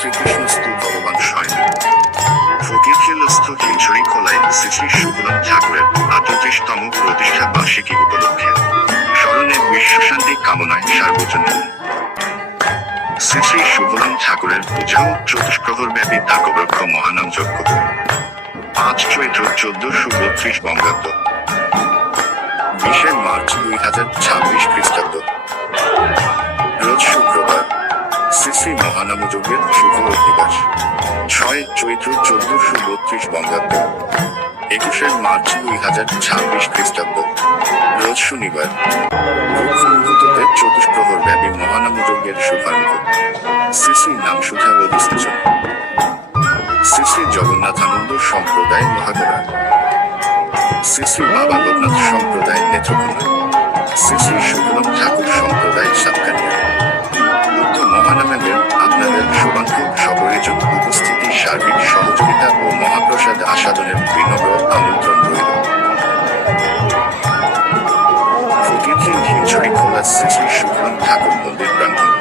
শ্রীকৃষ্ণস্থ ভগবান স্বয়ং। ফকিরখিলস্থ হিঞ্চড়ি খোলায় শ্রী শ্রী শুভরাম ঠাকুরের ৩৮তম প্রতিষ্ঠা বার্ষিকী উপলক্ষে স্মরণে বিশ্বশান্তি কামনায় সার্বজনীন শ্রী শ্রী শুভরাম ঠাকুরের পুজো চতুষ্প্রহরব্যাপী ডাকবৃক্ষ মহানাম যজ্ঞ ৫ চৈত্র ১৪৩২ বঙ্গাব্দ ২০ মার্চ ২০২৬ খ্রিস্টাব্দ। রোজ শুক্রবার শ্রী শ্রী মহানামযজ্ঞের শুভ অধিবাস ৬ চৈত্র ১৪৩২ বঙ্গাব্দ ২১ মার্চ ২০২৬ খ্রিস্টাব্দ। রোজ শনিবার মুখ্য মুহূর্ততে চতুষ্প্রহরব্যাপী মহানামযজ্ঞের শুভারম্ভ। শ্রী শ্রী নামসুধা অধিষ্ঠিত শ্রী শ্রী জগন্নাথানন্দ সম্প্রদায় মহাগড়া, শ্রী শ্রী বাবা লোকনাথ সম্প্রদায় নেত্রকোনা, শ্রী শ্রী শুভরাম ঠাকুর সম্প্রদায় সাতকানিয়া। উক্ত মহানামের আপনাদের শুভাঙ্গ সপরিজন উপস্থিতি, সার্বিক সহযোগিতা ও মহাপ্রসাদ আস্বাদনের বিনম্র আমন্ত্রণ রইল। ফকিরখিল হিঞ্চড়ি খোলা শ্রী শ্রী শুভরাম ঠাকুর মন্দির প্রাঙ্গণ।